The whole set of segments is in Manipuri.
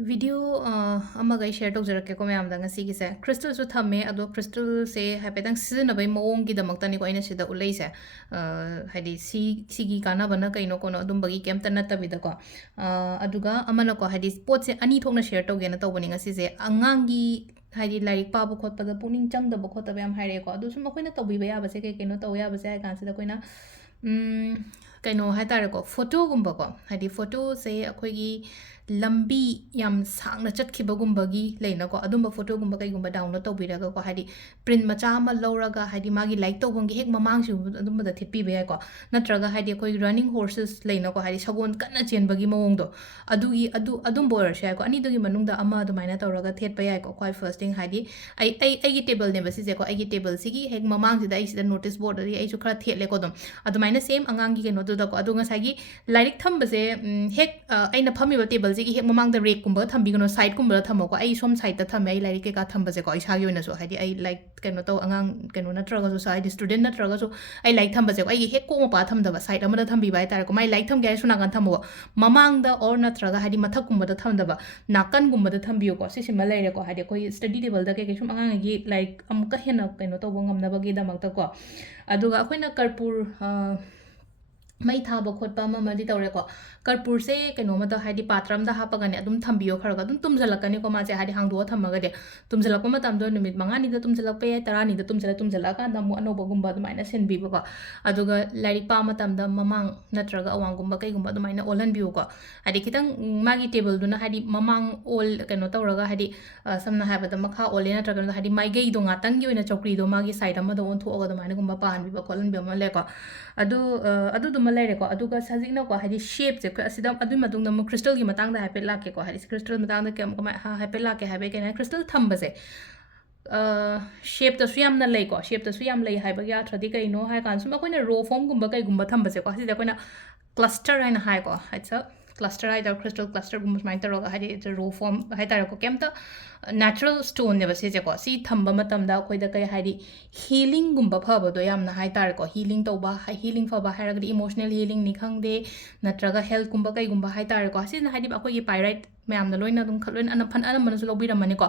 Video amaga I share tawjarake ko mayam da ngasi gi se crystal su thamme ado crystal se haipetang season abai moong gi damak tani ko ina sida ulei se haidi si gi kana bana kaino kono adum bagi kem tan natta bida ko aduga amana ko haidi pot se ani thokna share tawge na tawbani ngasi se angangi haidi larik pa bu khot pada puning chang da bu khot ba yam haire ko adu sum koina tawbi ba ya ba se ke keno taw ya ba se kan se da koina kaino haitare ko photo gumba ko haidi photo se akhoi gi lambi yam sangna chatkiba gumbagi leina ko adumba photo gumba kai gumba download tawbiraga ko haidi print macha ama lauraga haidi magi like tawbongi hek mamang su adumba da thipi be ko natraga haidi koi running horses leina ko haidi sagon kanna chenbagi mawong do adum bor sha ko ani dogi manungda ama adumaina tawraga thet pa yai ko kwai first thing haidi ai gi table ne basi je ko ai gi table sigi hek mamang sida ai sida notice board ri ai su khara thet le ko dum adumaina same angangi ke no do da ko adu nga sagi like thambase hek aina phami ba table ꯍꯦꯛ ꯃꯃꯥꯡꯗ ꯔꯦꯛꯀꯨꯝꯕ ꯊꯝꯕꯤꯒꯅꯣ ꯁꯥꯏꯠꯀꯨꯝꯕꯗ ꯊꯝꯃꯣꯀꯣ ꯑꯩ ꯁꯣꯝ ꯁꯥꯏꯠꯇ ꯊꯝꯃꯦ ꯑꯩ ꯂꯥꯏꯔꯤꯛ ꯀꯩꯀꯥ ꯊꯝꯕꯁꯦꯀꯣ ꯏꯁꯥꯒꯤ ꯑꯣꯏꯅꯁꯨ ꯍꯥꯏꯗꯤ ꯑꯩ ꯂꯥꯏꯛ ꯀꯩꯅꯣ ꯇꯧ ꯑꯉꯥꯡ ꯀꯩꯅꯣ ꯅꯠꯇ꯭ꯔꯒꯁꯨ ꯍꯥꯏꯗꯤ ꯁ꯭ꯇꯨꯗꯦꯟ ꯅꯠꯇ꯭ꯔꯒꯁꯨ ꯑꯩ ꯂꯥꯏꯔꯤꯛ ꯊꯝꯕꯁꯦꯀꯣ ꯑꯩꯒꯤ ꯍꯦꯛ ꯀꯣꯛ ꯃꯄꯥ ꯊꯝꯗꯕ ꯁꯥꯏꯠ ꯑꯃꯗ ꯊꯝꯕꯤꯕ ꯍꯥꯏꯇꯥꯔꯦꯀꯣ ꯃꯥꯏ ꯂꯥꯏꯔꯤꯛ ꯊꯝꯒꯦ ꯍꯥꯏꯔꯁꯨ ꯅꯥꯀꯟ ꯊꯝꯃꯣ ꯃꯃꯥꯡꯗ ꯑꯣꯔ ꯅꯠꯇ꯭ꯔꯒ ꯍꯥꯏꯗꯤ ꯃꯊꯛꯀꯨꯝꯕꯗ ꯊꯝꯗꯕ ꯅꯥꯀꯟꯒꯨꯝꯕꯗ ꯊꯝꯕꯤꯌꯨꯀꯣ ꯁꯤꯁꯤꯃ ꯂꯩꯔꯦꯀꯣ ꯍꯥꯏꯗꯤ ꯑꯩꯈꯣꯏ ꯁ꯭ꯇꯗꯤ ꯇꯦꯕꯜꯗ ꯀꯩꯀꯩ ꯁꯨꯝ ꯑꯉꯥꯡꯉꯩꯒꯤ ꯂꯥꯏꯔꯤꯛ ꯑꯃꯨꯛꯀ ꯍꯦꯟꯅ ꯀꯩꯅꯣ ꯇꯧꯕ ꯉꯝꯅꯕꯒꯤꯗꯃꯛꯇꯀꯣ ꯑꯗꯨꯒ ꯑꯩꯈꯣꯏꯅ ꯀꯔꯄꯨꯔ ꯃꯩ ꯊꯥꯕ ꯈꯣꯠꯄ ꯑꯃꯗꯤ ꯇꯧꯔꯦꯀꯣ ꯀꯔꯄꯨꯔꯁꯦ ꯀꯩꯅꯣꯃꯗ ꯍꯥꯏꯗꯤ ꯄꯥꯇ꯭ꯔ ꯑꯃꯗ ꯍꯥꯞꯄꯒꯅꯦ ꯑꯗꯨꯝ ꯊꯝꯕꯤꯌꯣ ꯈꯔꯒ ꯑꯗꯨꯝ ꯇꯨꯝꯖꯜꯂꯛꯀꯅꯤꯀꯣ ꯃꯥꯁꯦ ꯍꯥꯏꯗꯤ ꯍꯥꯡꯗꯣꯛꯑ ꯊꯝꯃꯒꯗꯤ ꯇꯨꯝꯖꯜꯂꯛꯄ ꯃꯇꯝꯗ ꯅꯨꯃꯤꯠ 5ꯅꯤꯗ ꯇꯨꯝꯖꯜꯂꯛꯄ ꯌꯥꯏ 10ꯅꯤꯗ ꯇꯨꯝꯖꯜꯂꯛꯑꯀꯥꯟꯗ ꯑꯃꯨꯛ ꯑꯅꯧꯕꯒꯨꯝꯕ ꯑꯗꯨꯃꯥꯏꯅ ꯁꯤꯟꯕꯤꯕꯀꯣ ꯑꯗꯨꯒ ꯂꯥꯏꯔꯤꯛ ꯄꯥꯕ ꯃꯇꯝꯗ ꯃꯃꯥꯡ ꯅꯠꯇ꯭ꯔꯒ ꯑꯋꯥꯡꯒꯨꯝꯕ ꯀꯩꯒꯨꯝꯕ ꯑꯗꯨꯃꯥꯏꯅ ꯑꯣꯜꯍꯟꯕꯤꯌꯨꯀꯣ ꯍꯥꯏꯗꯤ ꯈꯤꯇꯪ ꯃꯥꯒꯤ ꯇꯦꯕꯜꯗꯨꯅ ꯍꯥꯏꯗꯤ ꯃꯃꯥꯡ ꯀꯩꯅꯣ ꯇꯧꯔꯒ ꯍꯥꯏꯗꯤ ꯁꯝꯅ ꯍꯥꯏꯕꯗ ꯃꯈꯥ ꯑꯣꯜꯂꯦ ꯅꯠꯇ꯭ꯔꯒ ꯍꯥꯏꯗꯤ ꯃꯥꯏꯀꯩꯗꯣ ꯉꯥꯛꯇꯪꯒꯤ ꯑꯣꯏꯅ ꯆꯧꯀ꯭ꯔꯤꯗꯣ ꯃꯥꯒꯤ ꯁꯥꯏꯠ ꯑꯃꯗ ꯑꯣꯟꯊꯣꯛꯑꯒ ꯑꯗꯨꯃꯥꯏꯅꯒꯨꯝꯕ ꯄꯥꯍꯟꯕꯤꯕ ꯈꯣꯠꯍꯟꯕꯤꯕ ꯑꯃ ꯂꯩꯀꯣ ꯑꯗꯨꯗꯨꯃ ꯂꯩꯔꯦꯀꯣ ꯑꯗꯨꯒ ꯍꯧꯖꯤꯛꯅꯀꯣ ꯍꯥꯏꯗꯤ ꯁꯦꯞꯁꯦ ꯑꯁꯤꯗ ꯑꯗꯨꯒꯤ ꯃꯇꯨꯡꯗ ꯑꯃꯨꯛ ꯈ꯭ꯔꯤꯁꯇꯜꯒꯤ ꯃꯇꯥꯡꯗ ꯍꯥꯏꯐꯦꯠ ꯂꯥꯛꯀꯦꯀꯣ ꯍꯥꯏꯗꯤ ꯈ꯭ꯔꯤꯁꯇꯜ ꯃꯇꯥꯡꯗ ꯀꯃꯥꯏ ꯍꯥꯏꯐꯦꯠ ꯂꯥꯛꯀꯦ ꯍꯥꯏꯕꯒꯤ ꯀꯩꯅꯣ ꯈ꯭ꯔꯤꯁꯇꯜ ꯊꯝꯕꯁꯦ ꯁꯦꯞꯇꯁꯨ ꯌꯥꯝꯅ ꯂꯩꯀꯣ ꯁꯦꯞꯇꯁꯨ ꯌꯥꯝ ꯂꯩ ꯍꯥꯏꯕꯒꯤ ꯑꯥꯊ꯭ꯔꯗꯤ ꯀꯩꯅꯣ ꯍꯥꯏ ꯀꯥꯟꯗ ꯁꯨꯝ ꯑꯩꯈꯣꯏꯅ ꯔꯣ ꯐꯣꯝꯒꯨꯝꯕ ꯀꯩꯒꯨꯝꯕ ꯊꯝꯕꯁꯦꯀꯣ ꯁꯤꯁꯦ ꯑꯩꯈꯣꯏꯅ ꯀ꯭ꯂꯁꯇꯔ ꯍꯥꯏꯅ ꯍꯥꯏꯀꯣ ꯍꯥꯏꯠꯁ ꯀ꯭ꯂꯁꯇꯔ ꯍꯥꯏꯇꯥꯔꯦ ꯈ꯭ꯔꯤꯁꯇꯜ ꯀ꯭ꯂꯁꯇꯔꯒꯨꯝꯕ ꯁꯨꯃꯥꯏꯅ ꯇꯧꯔꯒ ꯍꯥꯏꯗꯤ ꯔꯣ ꯐꯣꯝ ꯍꯥꯏꯇꯥꯔꯦꯀꯣ ꯀꯩꯝꯇ ꯅꯦꯆꯔꯦꯜ ꯁ꯭ꯇꯣꯟꯅꯦꯕ ꯁꯤꯁꯦꯀꯣ ꯁꯤ ꯊꯝꯕ ꯃꯇꯝꯗ ꯑꯩꯈꯣꯏꯗ ꯀꯩ ꯍꯥꯏꯗꯤ ꯍീലിꯡꯒꯨꯝꯕ ꯐꯕꯗꯣ ꯌꯥꯝꯅ ꯍꯥꯏꯇꯥꯔꯦꯀꯣ ꯍീലിꯡ ꯇꯧꯕ ꯍീಲಿꯡ ꯐꯕ ꯍꯥꯏꯔꯒꯗꯤ ꯏꯃꯣꯁꯅꯦꯜ ꯍീಲಿꯡꯅꯤ ꯈꯪꯗꯦ ꯅꯠꯇ꯭ꯔꯒ ꯍꯦꯜꯊꯀꯨꯝꯕ ꯀꯩꯒꯨꯝꯕ ꯍꯥꯏꯇꯥꯔꯦꯀꯣ ꯁꯤꯅ ꯍꯥꯏꯗꯤ ꯑꯩꯈꯣꯏꯒꯤ ꯄꯥꯏꯔꯥꯏꯠ ꯃꯌꯥꯝꯅ ꯂꯣꯏꯅ ꯑꯗꯨꯝ ꯂꯣꯏꯅ ꯑꯅꯝꯕꯅꯁꯨ ꯂꯧꯕꯤꯔꯝꯃꯅꯤꯀꯣ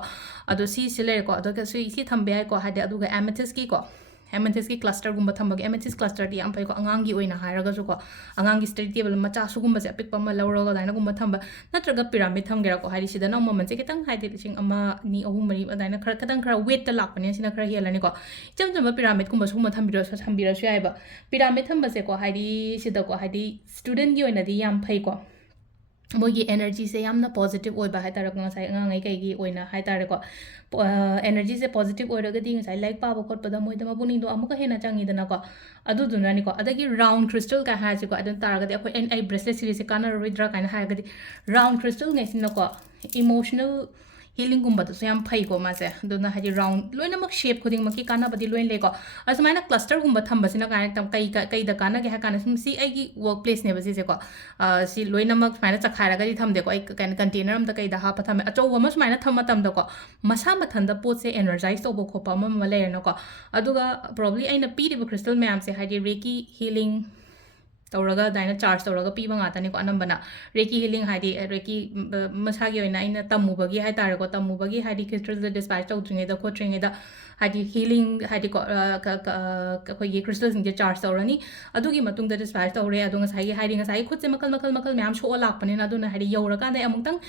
ꯑꯗꯣ ꯁꯤꯁꯤ ꯂꯩꯔꯦꯀꯣ ꯑꯗꯨꯒ ꯁꯤ ꯊꯝꯕ ꯌꯥꯏꯀꯣ ꯍꯥꯏꯗꯤ ꯑꯗꯨꯒ ꯑꯦꯃꯦꯊꯤꯁꯀꯤꯀꯣ ꯑꯦꯃꯦꯊꯤꯁꯀꯤ ꯀ꯭ꯂꯁꯇꯔꯒꯨꯝꯕ ꯊꯝꯕꯒꯤ ꯑꯦꯃꯦꯊꯤꯁ ꯀ꯭ꯂꯁꯇꯔꯗꯤ ꯌꯥꯝ ꯐꯩꯀꯣ ꯑꯉꯥꯡꯒꯤ ꯑꯣꯏꯅ ꯍꯥꯏꯔꯒꯁꯨꯀꯣ ꯑꯉꯥꯡꯒꯤ ꯁ꯭ꯇꯗꯤ ꯇꯦꯕꯜ ꯃꯆꯥ ꯁꯨꯒꯨꯝꯕꯁꯦ ꯑꯄꯤꯛꯄ ꯑꯃ ꯂꯧꯔꯒ ꯑꯗꯨꯃꯥꯏꯅꯒꯨꯝꯕ ꯊꯝꯕ ꯅꯠꯇ꯭ꯔꯒ ꯄꯤꯔꯥꯃꯤꯗ ꯊꯝꯒꯦꯔꯥꯀꯣ ꯍꯥꯏꯗꯤ ꯁꯤꯗꯅ ꯃꯃꯜꯁꯦ ꯈꯤꯇꯪ ꯍꯥꯏꯗꯤ 1 2 3 4 ꯑꯗꯨꯃꯥꯏꯅ ꯈꯤꯇꯪ ꯋꯦꯠꯇ ꯂꯥꯛꯄꯅꯤꯅ ꯁꯤꯅ ꯈꯔ ꯍꯦꯜꯂꯅꯤꯀꯣ ꯏꯆꯝ ꯆꯝꯕ ꯄꯤꯔꯥꯃꯤꯗꯀꯨꯝꯕ ꯁꯤꯒꯨꯝꯕ ꯊꯝꯕꯤꯔꯁꯨ ꯌꯥꯏꯕ ꯄꯤꯔꯥꯃꯤꯗ ꯊꯝꯕꯁꯦꯀꯣ ꯍꯥꯏꯗꯤ ꯁꯤꯗꯀꯣ ꯍꯥꯏꯗꯤ ꯁ꯭ꯇꯨꯗꯦꯟꯠꯒꯤ ꯑꯣꯏꯅꯗꯤ ꯌꯥꯝ ꯐꯩꯀꯣ ꯃꯣꯏꯒꯤ ꯑꯦꯅꯔꯖꯤꯁꯦ ꯌꯥꯝꯅ ꯄꯣꯖꯤꯇꯤቭ ꯑꯣꯏꯕ ꯍꯥꯏꯇꯥꯔꯦꯀꯣ ꯉꯁꯥꯏ ꯑꯉꯥꯡꯉꯩ ꯀꯩꯒꯤ ꯑꯣꯏꯅ ꯍꯥꯏꯇꯥꯔꯦꯀꯣ ꯑꯦꯅꯔꯖꯤꯁꯦ ꯄꯣꯖꯤꯇꯤቭ ꯑꯣꯏꯔꯒꯗꯤ ꯉꯁꯥꯏ ꯂꯥꯏꯔꯤꯛ ꯄꯥꯕ ꯈꯣꯠꯄꯗ ꯃꯣꯏꯗ ꯃꯄꯨꯛꯅꯤꯡꯗꯣ ꯑꯃꯨꯛꯀ ꯍꯦꯟꯅ ꯆꯪꯉꯤꯗꯅꯀꯣ ꯑꯗꯨꯗꯨꯅꯅꯤꯀꯣ ꯑꯗꯒꯤ ꯔꯥꯎꯟ ꯈ꯭ꯔꯤꯁꯇꯜ ꯀꯥꯏ ꯍꯥꯏꯔꯁꯤꯀꯣ ꯑꯗꯨ ꯇꯥꯔꯒꯗꯤ ꯑꯩ ꯕ꯭ꯔꯦꯁꯂꯦꯠ ꯁꯤꯔꯤꯁꯦ ꯀꯥꯟꯅꯔꯔꯣꯏꯗ꯭ꯔꯥ ꯀꯥꯏꯅ ꯍꯥꯏꯔꯒꯗꯤ ꯔꯥꯎꯟ ꯈ꯭ꯔꯤꯁꯇꯜꯉꯩꯁꯤꯅꯀꯣ ꯏꯃꯣꯁꯅꯦꯜ ꯍീലിꯡꯒꯨꯝꯕꯗꯁꯨ ꯌꯥꯝ ꯐꯩꯀꯣ ꯃꯥꯁꯦ ꯑꯗꯨꯅ ꯍꯥꯏꯗꯤ ꯔꯥꯎꯟ ꯂꯣꯏꯅꯃꯛ ꯁꯦꯞ ꯈꯨꯗꯤꯡꯃꯛꯀꯤ ꯀꯥꯟꯅꯕꯗꯤ ꯂꯣꯏꯅ ꯂꯩꯀꯣ ꯑꯁꯨꯃꯥꯏꯅ ꯀ꯭ꯂꯁꯇꯔꯒꯨꯝꯕ ꯊꯝꯕꯁꯤꯅ ꯀꯩꯗ ꯀꯥꯟꯅꯒꯦ ꯍꯥꯏ ꯀꯥꯟꯗ ꯁꯨꯝ ꯁꯤ ꯑꯩꯒꯤ ꯋꯔꯛ ꯄ꯭ꯂꯦꯁꯅꯦꯕ ꯁꯤꯁꯦꯀꯣ ꯁꯤ ꯂꯣꯏꯅꯃꯛ ꯁꯨꯃꯥꯏꯅ ꯆꯈꯥꯏꯔꯒꯗꯤ ꯊꯝꯗꯦꯀꯣ ꯑꯩ ꯀꯟꯇꯦꯅꯔ ꯑꯝꯗ ꯀꯩꯗ ꯍꯥꯞꯄ ꯊꯝꯃꯦ ꯑꯆꯧꯕ ꯑꯃ ꯁꯨꯃꯥꯏꯅ ꯊꯝꯕ ꯃꯇꯝꯗꯀꯣ ꯃꯁꯥ ꯃꯊꯟꯇ ꯄꯣꯠꯁꯦ ꯑꯦꯅꯔꯖꯥꯏꯁ ꯇꯧꯕ ꯈꯣꯠꯄ ꯑꯃ ꯂꯩꯔꯦꯅꯀꯣ ꯑꯗꯨꯒ ꯄ꯭ꯔꯣꯕ꯭ꯂꯤ ꯑꯩꯅ ꯄꯤꯔꯤꯕ ꯈ꯭ꯔꯤꯁꯇꯜ ꯃꯌꯥꯝꯁꯦ ꯍꯥꯏꯗꯤ ꯔꯦꯀꯤ ꯍീലിꯡ ꯇꯧꯔꯒ ꯑꯗꯨꯃꯥꯏꯅ ꯆꯥꯔꯖ ꯇꯧꯔꯒ ꯄꯤꯕ ꯉꯥꯛꯇꯅꯤꯀꯣ ꯑꯅꯝꯕꯅ ꯔꯦꯀꯤ ꯍീಲಿꯡ ꯍꯥꯏꯗꯤ ꯔꯦꯀꯤ ꯃꯁꯥꯒꯤ ꯑꯣꯏꯅ ꯑꯩꯅ ꯇꯝꯃꯨꯕꯒꯤ ꯍꯥꯏꯇꯥꯔꯦꯀꯣ ꯇꯝꯃꯨꯕꯒꯤ ꯍꯥꯏꯗꯤ ꯈ꯭ꯔꯤꯁꯇꯜꯁꯦ ꯗꯤꯁꯄꯥꯏꯁ ꯇꯧꯗ꯭ꯔꯤꯉꯩꯗ ꯈꯣꯠꯇ꯭ꯔꯤꯉꯩꯗ ꯍꯥꯏꯗꯤ ꯍീಲಿꯡ ꯍꯥꯏꯗꯤꯀꯣ ꯑꯩꯈꯣꯏꯒꯤ ꯈ꯭ꯔꯤꯁꯇꯜꯁꯤꯡꯁꯦ ꯆꯥꯔꯖ ꯇꯧꯔꯅꯤ ꯑꯗꯨꯒꯤ ꯃꯇꯨꯡꯗ ꯗꯤꯁꯄꯥꯏꯁ ꯇꯧꯔꯦ ꯑꯗꯣ ꯉꯁꯥꯏꯒꯤ ꯈꯨꯠꯁꯦ ꯃꯈꯜ ꯃꯌꯥꯝ ꯁꯣꯛꯑ ꯂꯥꯛꯄꯅꯤꯅ ꯑꯗꯨꯅ ꯍꯥꯏꯗꯤ ꯌꯧꯔꯀꯥꯟꯗ ꯑꯩ ꯑꯃꯨꯛꯇꯪ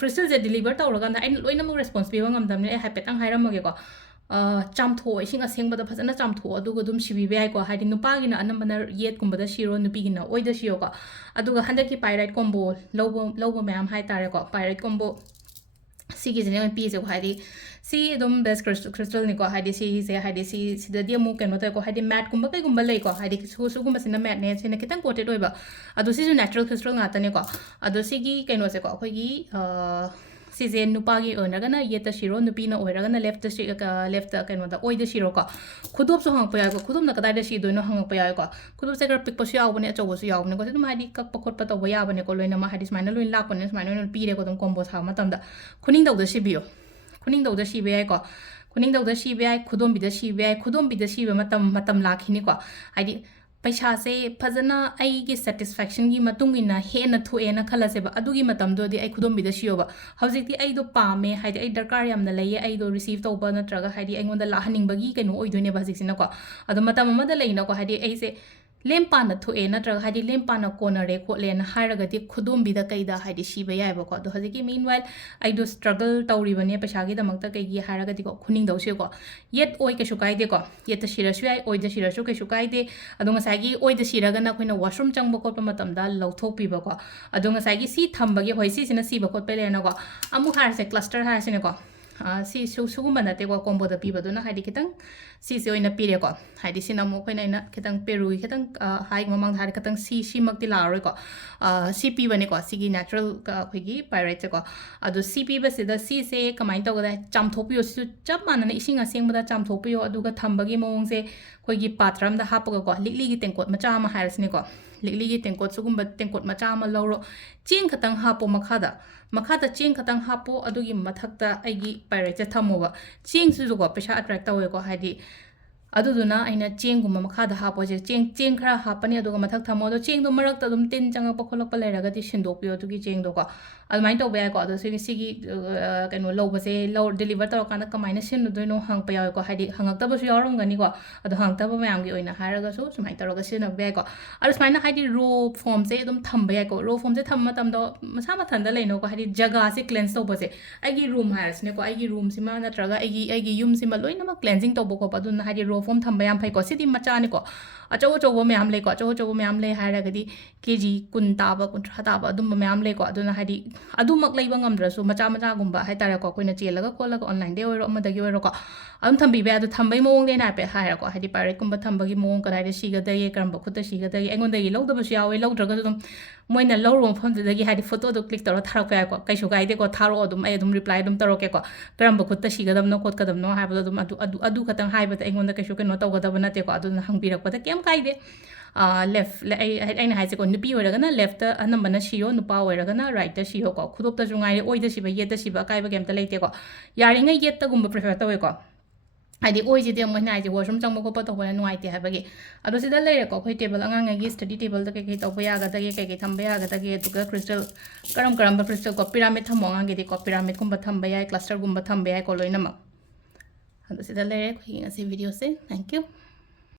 ꯈ꯭ꯔꯤꯁꯇꯜꯁꯦ ꯗꯤꯂꯤꯚꯔ ꯇꯧꯔꯀꯥꯟꯗ ꯑꯩꯅ ꯂꯣꯏꯅꯃꯛ ꯔꯦꯁꯄꯣꯟꯁ ꯄꯤꯕ ꯉꯝꯗꯕꯅꯤꯅ ꯑꯩ ꯍꯥꯏꯐꯦꯠꯇꯪ ꯍꯥꯏꯔꯝꯃꯒꯦꯀꯣ ꯆꯥꯝꯊꯣꯛꯑꯣ ꯏꯁꯤꯡ ꯑꯁꯦꯡꯕꯗ ꯐꯖꯅ ꯆꯥꯝꯊꯣꯛꯑꯣ ꯑꯗꯨꯒ ꯑꯗꯨꯝ ꯁꯤꯕꯤꯕ ꯌꯥꯏꯀꯣ ꯍꯥꯏꯗꯤ ꯅꯨꯄꯥꯒꯤꯅ ꯑꯅꯝꯕꯅ ꯌꯦꯠꯀꯨꯝꯕꯗ ꯁꯤꯔꯣ ꯅꯨꯄꯤꯒꯤꯅ ꯑꯣꯏꯗ ꯁꯤꯌꯣꯀꯣ ꯑꯗꯨꯒ ꯍꯟꯗꯛꯀꯤ ꯄꯥꯏꯔꯥꯏꯠ ꯀꯣꯝꯕꯣ ꯂꯧꯕ ꯃꯌꯥꯝ ꯍꯥꯏꯇꯥꯔꯦꯀꯣ ꯄꯥꯏꯔꯥꯏꯠ ꯀꯣꯝꯕꯣ ꯁꯤꯒꯤꯁꯤꯅꯦ ꯑꯣꯏꯅ ꯄꯤꯁꯦꯀꯣ ꯍꯥꯏꯗꯤ ꯁꯤ ꯑꯗꯨꯝ ꯕꯦꯁ ꯈ꯭ꯔꯤꯁꯇꯜꯅꯤꯀꯣ ꯍꯥꯏꯗꯤ ꯁꯤꯁꯦ ꯍꯥꯏꯗꯤ ꯁꯤꯗꯗꯤ ꯑꯃꯨꯛ ꯀꯩꯅꯣ ꯇꯧꯋꯦꯀꯣ ꯍꯥꯏꯗꯤ ꯃꯦꯠꯀꯨꯝꯕ ꯀꯩꯒꯨꯝꯕ ꯂꯩꯀꯣ ꯍꯥꯏꯗꯤ ꯁꯤꯒꯨꯝꯕꯁꯤꯅ ꯃꯦꯠꯅꯦ ꯁꯤꯅ ꯈꯤꯇꯪ ꯀꯣꯇꯦꯠ ꯑꯣꯏꯕ ꯑꯗꯣ ꯁꯤꯁꯨ ꯅꯦꯆꯔꯦꯜ ꯈ꯭ꯔꯤꯁꯇꯜ ꯉꯥꯛꯇꯅꯦꯀꯣ ꯑꯗꯣ ꯁꯤꯒꯤ ꯀꯩꯅꯣꯁꯦꯀꯣ ꯑꯩꯈꯣꯏꯒꯤ ꯁꯤꯁꯦ ꯅꯨꯄꯥꯒꯤ ꯑꯣꯏꯔꯒꯅ ꯌꯦꯠꯇ ꯁꯤꯔꯣ ꯅꯨꯄꯤꯅ ꯑꯣꯏꯔꯒꯅ ꯂꯦꯐꯇ ꯀꯩꯅꯣꯗ ꯑꯣꯏꯗ ꯁꯤꯔꯣꯀꯣ ꯈꯨꯗꯣꯞꯁꯨ ꯍꯪꯉꯛꯄ ꯌꯥꯏꯀꯣ ꯈꯨꯗꯣꯞꯅ ꯀꯗꯥꯏꯗ ꯁꯤꯗꯣꯏꯅꯣ ꯍꯪꯉꯛꯄ ꯌꯥꯏꯀꯣ ꯈꯨꯗꯣꯞꯁꯦ ꯈꯔ ꯄꯤꯛꯄꯁꯨ ꯌꯥꯎꯕꯅꯦ ꯑꯆꯧꯕꯁꯨ ꯌꯥꯎꯕꯅꯦꯀꯣ ꯑꯗꯨꯝ ꯍꯥꯏꯗꯤ ꯀꯛꯄ ꯈꯣꯠꯄ ꯇꯧꯕ ꯌꯥꯕꯅꯦꯀꯣ ꯂꯣꯏꯅꯃꯛ ꯍꯥꯏꯗꯤ ꯁꯨꯃꯥꯏꯅ ꯂꯣꯏꯅ ꯂꯥꯛꯄꯅꯤꯅ ꯁꯨꯃꯥꯏꯅ ꯑꯣꯏꯅ ꯄꯤꯔꯦꯀꯣ ꯑꯗꯨꯝ ꯀꯣꯝꯕꯣ ꯁꯥꯕ ꯃꯇꯝꯗ ꯈꯨꯅꯤꯡꯗꯧꯗ ꯁꯤꯕꯤꯌꯣ ꯈꯨꯅꯤꯡꯗꯧꯗ ꯁꯤꯕ ꯌꯥꯏꯀꯣ ꯈꯨꯅꯤꯡꯗꯧꯗ ꯁꯤꯕ ꯌꯥꯏ ꯈꯨꯗꯣꯝꯕꯤꯗ ꯁꯤꯕ ꯌꯥꯏ ꯈꯨꯗꯣꯝꯕꯤꯗ ꯁꯤꯕ ꯃꯇꯝ ꯂꯥꯛꯈꯤꯅꯤꯀꯣ ꯍꯥꯏꯗꯤ पैसासे फजना आई सेटिस्फैक्शन की मतुंग इना हेन थोएना खलसेबा अदुगी मतमदोदी आई खुदोंबिदा सियोबा हौजिकती आइदो पामे हाइदि आई दरकार यामना लैये आइदो रिसीव तौबा नत्रगा हाइदि आइंगोंदा लाहनिंगबगी कैनो ओइदोनेबा हजिकसिनाको अदो मतम अमदा लैनाको हाइदि आइसे लेम पाना थोए नत्रगा हाइदि लेम पाना कोनरे खोलेना हाइरगदि खुदोंबिदा कैदा हाइदि सिबा यायबको अदो हजिकि मीनवाइल आइदो स्ट्रगल तौरिबने पैसागी दमकता कैगी हाइरगदि को खुनिंग दौसेको येट ओइ कैसु काइदेको येट सिरसु याय ओइद सिरसु कैसु काइदे अदो ngसाइगी ओइद सिरगना अखोइना वाशरूम चंगबो कोटपा मतमदा लौथोकपिबको अदो ngसाइगी सी थंबगी होय सी सिना सिबा कोटपे लेनाको अमु हारसे क्लस्टर हारसेनेको सी सुगुम्बा नतेको कोम्बोदा पिबदुना हाइदि खितंग सीसे ओइना पिरेको हाइदि सिना मो खोइना इना खितंग पेरुगी खितंग हाइ ममंग हारि खितंग सी मक्ति लारोइको सी पिबनेको सिगी नेचुरल खोइगी पाइरेटसेको अदो सी पिबसिदा सीसे कमाइन तौगदा चामथोपियो सु चप मानना इसिंग असेंगबदा चामथोपियो अदुगा थंबगी मोंगसे खोइगी पात्रमदा हापगको लिगलिगी तेंकोट मचा अमा हारसनेको लिगलिगी तेंकोट सुगुम्बा तेंकोट मचा अमा लौरो चेंग खतंग हापो मखादा चेंग खतंग हापो अदुगी मथक्ता आइगी पाइरेटसे थमोबा चेंग सुजुको पैसा अट्रैक्ट तौवेको हाइदि अदुदुना आइना चेंगुम्बा मखादा हापोजे चेंग खरा हापनी अदुगा मथक थमो अदो चेंगदो मरक्ता अदुम तिन चंगप खोलकपा लेरगदि सिंदोपियो अदुगी चेंगदोको अदुमाइन तौबा यायको अदो सिगी कैनो लौबसे डिलीवर तौरकाना कमाइना सिनुदोइनो हंगपा यायको हाइदि हंगक्तबसु यावरमगनिको अदो हंगक्तबा मयामगी ओइना हारगसु सुमाइन तौरगा सिनबा यायको अदो सुमाइना हाइदि रो फॉर्मसे अदुम थंबा यायको रो फॉर्मसे थम मतमदो मसा मथंदा लेनोको हाइदि जगासे क्लेंस तौबसे आइगी रूम हारसनेको आइगी रूम सिमा नत्रगा आइगी यूम सिमा लोइनमा क्लेंजिंग तौबको अदुना हाइदि रो फॉर्म थंबा याम फैको सिदि मचानेको अचौ अचौबा म्याम लेको अचौ म्याम ले हारगदि KG 10 Taba 30 Taba अदुम ma'am लेको अदुना हाइदि अदुमक लैबा ngamdrasu macha gumba haitara ko koina chelaga kollaga online de oiro amadagi oiro ko am thambi be adu thambai mong de na pe haira ko hadi pare kumba thambagi mong kadai de siga de karamba khutta siga de engon de lawda basu yawe lawdraga dum moina lawro phom de gi hadi photo do click taro tharak pa ko kaisu gai de ko tharo dum ai dum reply dum taro ke ko karamba khutta siga dam no kot kadam no haiba dum adu khatang haiba de engon de kaisu ke no tawga na te ko adu hang pirak pa de kem kai de left aina haise ko nupi oiragana left ta anambana siyo nupa oiragana right ta siyo ko khudopta jungai oida siba yeta siba kaiba gemta leite ko yaringa yetta gumba prefer tawe ko adi oiji de mo nai je washroom changmo ko pato bana nuai te habagi ado sida leire ko khoi table angang gi study table da ke to ya ga da ke thamba ya ga da ke to crystal karam ba crystal ko pyramid thamo angang gi de ko pyramid kumba thamba ya cluster gumba thamba ya ko loina ma ado sida leire ko hi ase video se thank you